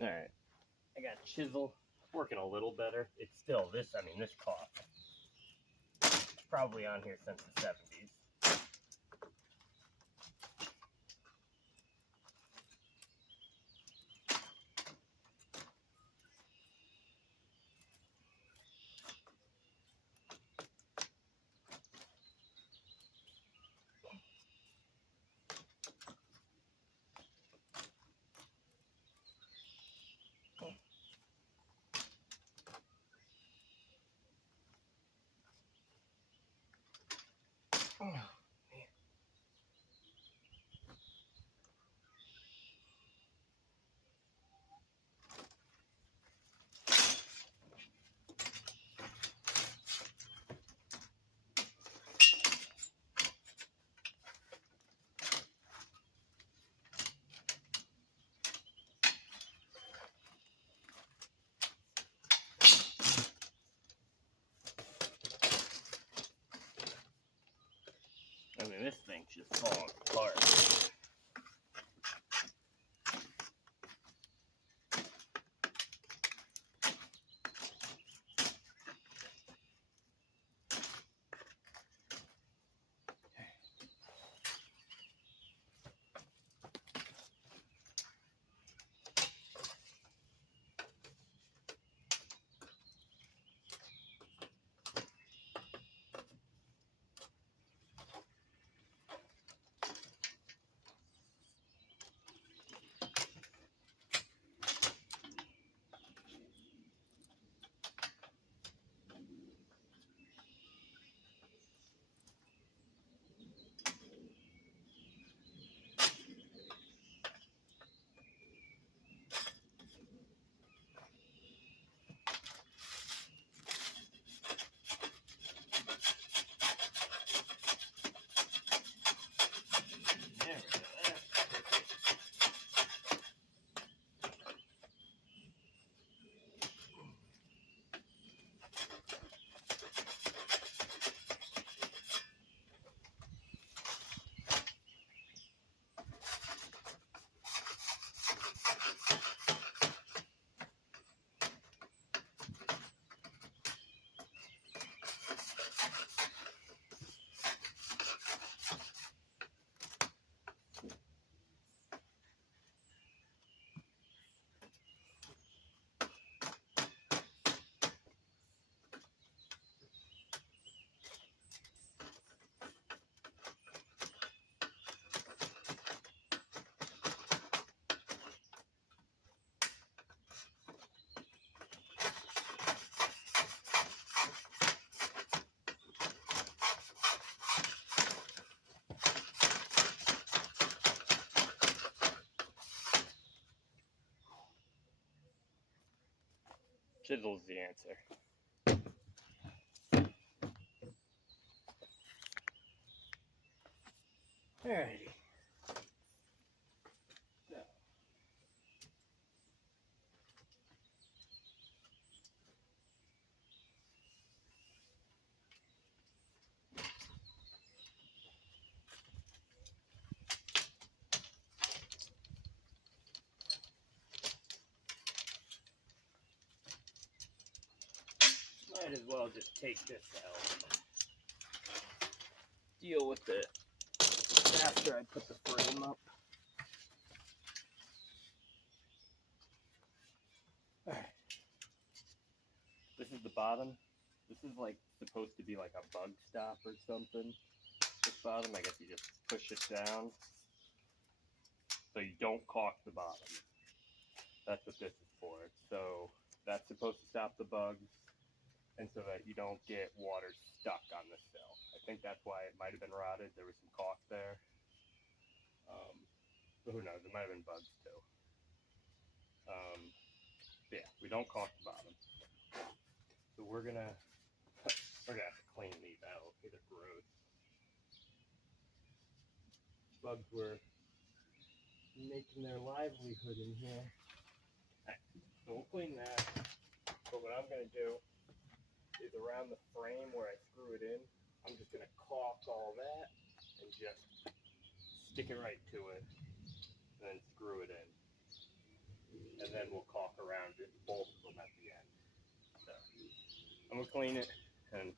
All right, I got chisel working a little better. It's still this. I mean, this caulk probably on here since the 70s. Oh. I mean, this thing's just falling apart. Chisel's the answer. Alrighty. So. Might as well just take this out. Deal with it after I put the frame up. Alright. This is the bottom. This is like supposed to be like a bug stop or something. This bottom, I guess you just push it down so you don't caulk the bottom. That's what this is for. So that's supposed to stop the bugs and so that you don't get water stuck on the sill. I think that's why it might have been rotted. There was some caulk there. But who knows? It might have been bugs too. Yeah, we don't caulk the bottom. So we're gonna have to clean these out. These are gross. Bugs were making their livelihood in here. Right, so we'll clean that. But what I'm gonna do is around the frame where I screw it in, I'm just gonna caulk all that and just stick it right to it and then screw it in. And then we'll caulk around it, both of them at the end. So I'm gonna clean it and